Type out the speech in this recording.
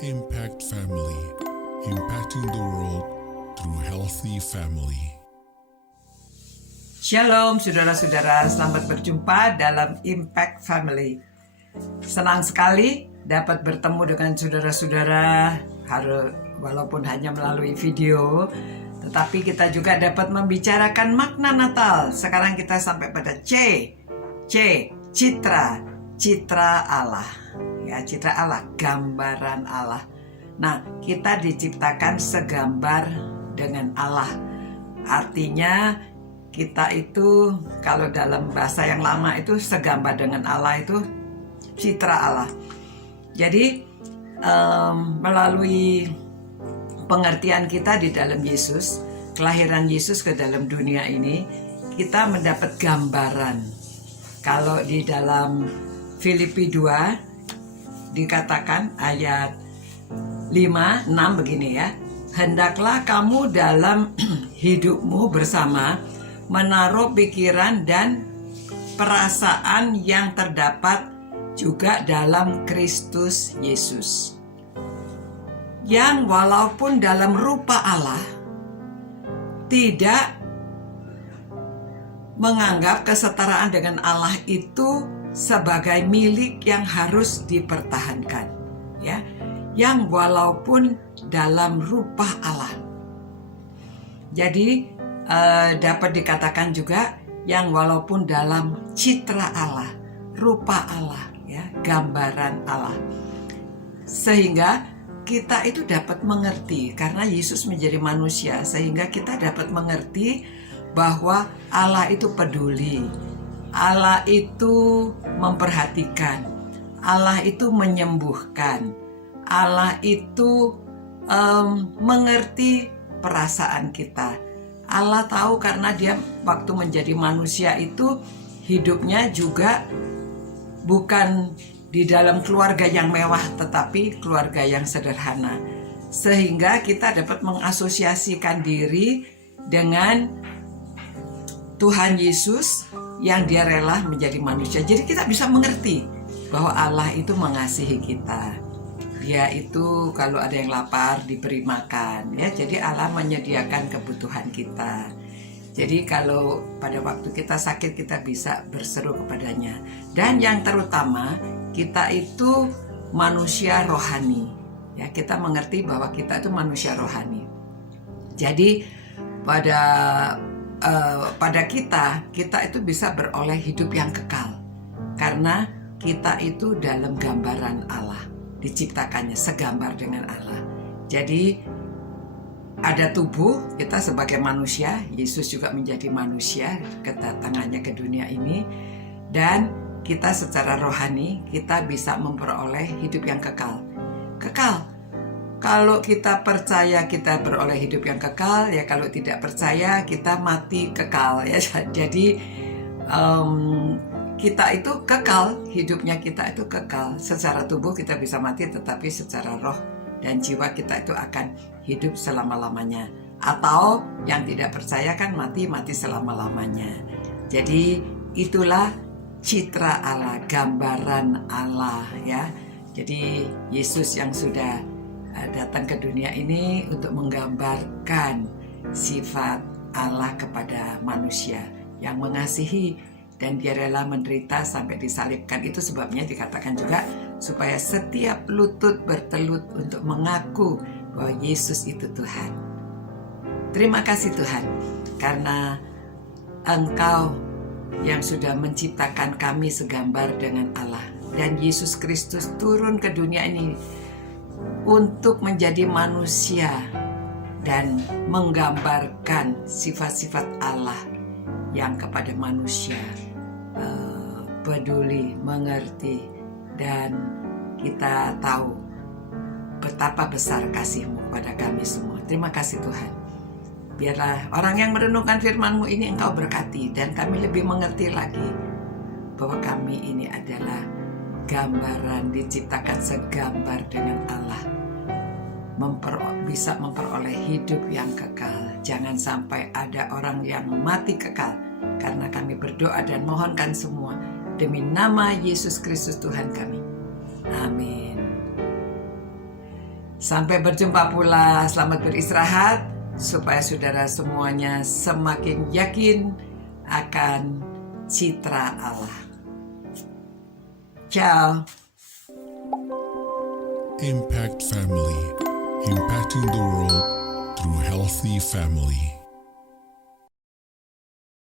Impact Family, impacting the world through healthy family. Shalom saudara-saudara, selamat berjumpa dalam Impact Family. Senang sekali dapat bertemu dengan saudara-saudara, walaupun hanya melalui video, tetapi kita juga dapat membicarakan makna Natal. Sekarang kita sampai pada citra Allah. Ya, citra Allah, gambaran Allah. Nah, kita diciptakan segambar dengan Allah. Artinya kita itu, kalau dalam bahasa yang lama itu segambar dengan Allah, itu citra Allah. Jadi melalui pengertian kita di dalam Yesus, kelahiran Yesus ke dalam dunia ini, kita mendapat gambaran. Kalau di dalam Filipi 2 dikatakan ayat 5-6 begini ya. Hendaklah kamu dalam hidupmu bersama menaruh pikiran dan perasaan yang terdapat juga dalam Kristus Yesus, yang walaupun dalam rupa Allah tidak menganggap kesetaraan dengan Allah itu sebagai milik yang harus dipertahankan, ya, yang walaupun dalam rupa Allah. Jadi dapat dikatakan juga yang walaupun dalam citra Allah, rupa Allah, ya, gambaran Allah. Sehingga kita itu dapat mengerti, karena Yesus menjadi manusia, sehingga kita dapat mengerti bahwa Allah itu peduli, Allah itu memperhatikan, Allah itu menyembuhkan, Allah itu mengerti perasaan kita. Allah tahu karena dia waktu menjadi manusia itu hidupnya juga bukan di dalam keluarga yang mewah, tetapi keluarga yang sederhana. Sehingga kita dapat mengasosiasikan diri dengan Tuhan Yesus yang dia rela menjadi manusia. Jadi kita bisa mengerti bahwa Allah itu mengasihi kita. Dia itu kalau ada yang lapar diberi makan, ya. Jadi Allah menyediakan kebutuhan kita. Jadi kalau pada waktu kita sakit kita bisa berseru kepadanya. Dan yang terutama kita itu manusia rohani. Ya, kita mengerti bahwa kita itu manusia rohani. Jadi pada kita itu bisa beroleh hidup yang kekal karena kita itu dalam gambaran Allah, diciptakannya segambar dengan Allah. Jadi ada tubuh, kita sebagai manusia, Yesus juga menjadi manusia kedatangannya ke dunia ini, dan kita secara rohani kita bisa memperoleh hidup yang kekal. Kalau kita percaya kita beroleh hidup yang kekal, ya kalau tidak percaya kita mati kekal, ya. Jadi kita itu kekal, hidupnya kita itu kekal. Secara tubuh kita bisa mati, tetapi secara roh dan jiwa kita itu akan hidup selama-lamanya. Atau yang tidak percaya kan mati selama-lamanya. Jadi itulah citra Allah, gambaran Allah, ya. Jadi Yesus yang sudah datang ke dunia ini untuk menggambarkan sifat Allah kepada manusia yang mengasihi, dan dia rela menderita sampai disalibkan. Itu sebabnya dikatakan juga supaya setiap lutut bertelut untuk mengaku bahwa Yesus itu Tuhan. Terima kasih Tuhan, karena Engkau yang sudah menciptakan kami segambar dengan Allah, dan Yesus Kristus turun ke dunia ini untuk menjadi manusia dan menggambarkan sifat-sifat Allah yang kepada manusia peduli, mengerti, dan kita tahu betapa besar kasih-Mu kepada kami semua. Terima kasih Tuhan. Biarlah orang yang merenungkan firman-Mu ini Engkau berkati, dan kami lebih mengerti lagi bahwa kami ini adalah gambaran, diciptakan segambar dengan Allah, bisa memperoleh hidup yang kekal. Jangan sampai ada orang yang mati kekal, karena kami berdoa dan mohonkan semua demi nama Yesus Kristus Tuhan kami. Amin. Sampai berjumpa pula, selamat beristirahat supaya saudara semuanya semakin yakin akan citra Allah. Ciao. Impact Family, impacting the world through healthy family.